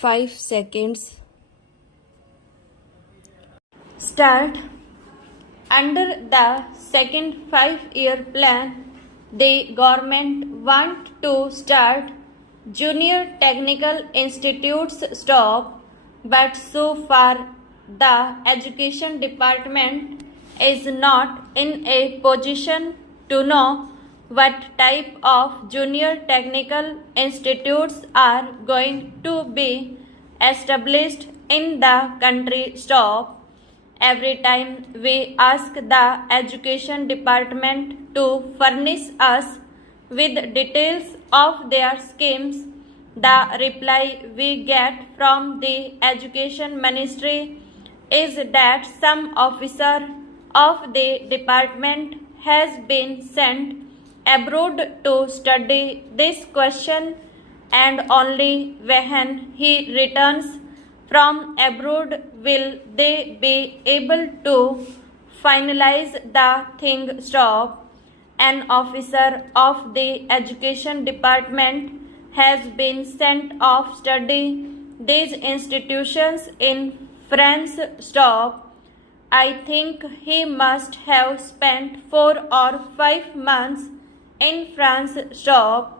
5 seconds. Start. Under the second 5-year plan, the government want to start junior technical institutes stop, but so far the education department is not in a position to know what type of junior technical institutes are going to be established in the country stop. Every time we ask the education department to furnish us with details of their schemes, the reply we get from the education ministry is that some officer of the department has been sent abroad to study this question, and only when he returns from abroad will they be able to finalize the thing stop. An officer of the education department has been sent off study these institutions in France stop. I think he must have spent 4 or 5 months in France stop.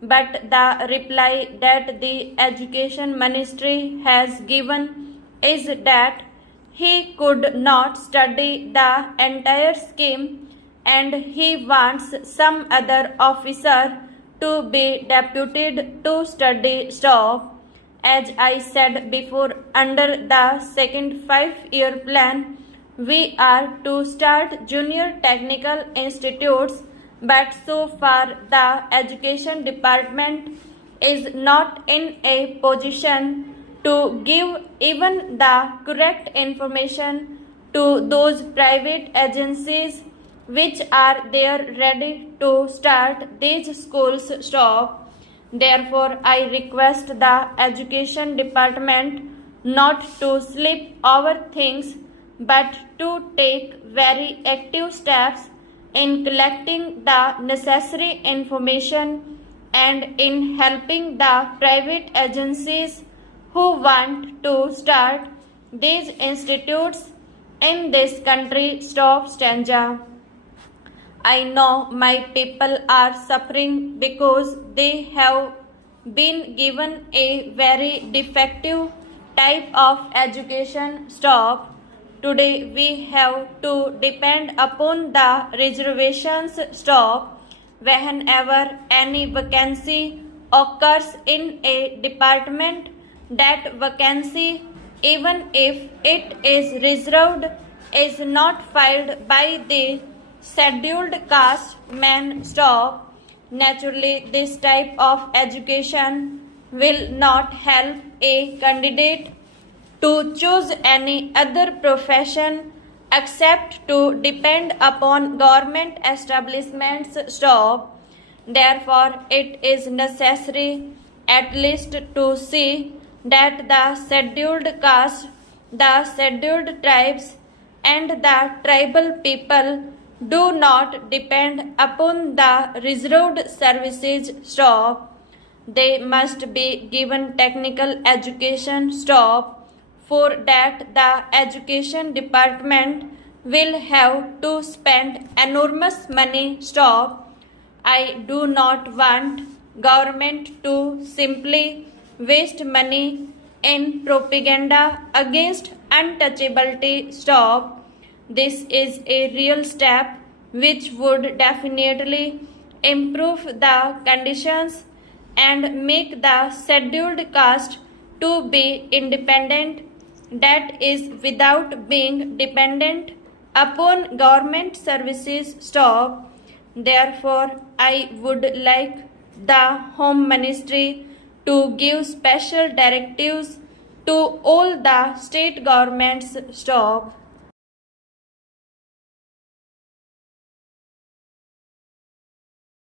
But the reply that the education ministry has given is that he could not study the entire scheme and he wants some other officer to be deputed to study stop. As I said before, under the second 5-year plan, we are to start junior technical institutes, but so far the education department is not in a position to give even the correct information to those private agencies which are there ready to start these schools stop. Therefore, I request the education department not to slip over things but to take very active steps in collecting the necessary information and in helping the private agencies who want to start these institutes in this country stop stanza. I know my people are suffering because they have been given a very defective type of education stop. Today we have to depend upon the reservations stop. Whenever any vacancy occurs in a department, that vacancy, even if it is reserved, is not filled by the scheduled caste men stop. Naturally, this type of education will not help a candidate to choose any other profession except to depend upon government establishments stop. Therefore, it is necessary at least to see that the scheduled caste, the scheduled tribes and the tribal people do not depend upon the reserved services stop. They must be given technical education stop. For that, the education department will have to spend enormous money stop. I do not want government to simply waste money in propaganda against untouchability stop. This is a real step which would definitely improve the conditions and make the scheduled caste to be independent, that is, without being dependent upon government services stop. Therefore, I would like the Home Ministry to give special directives to all the state governments stop.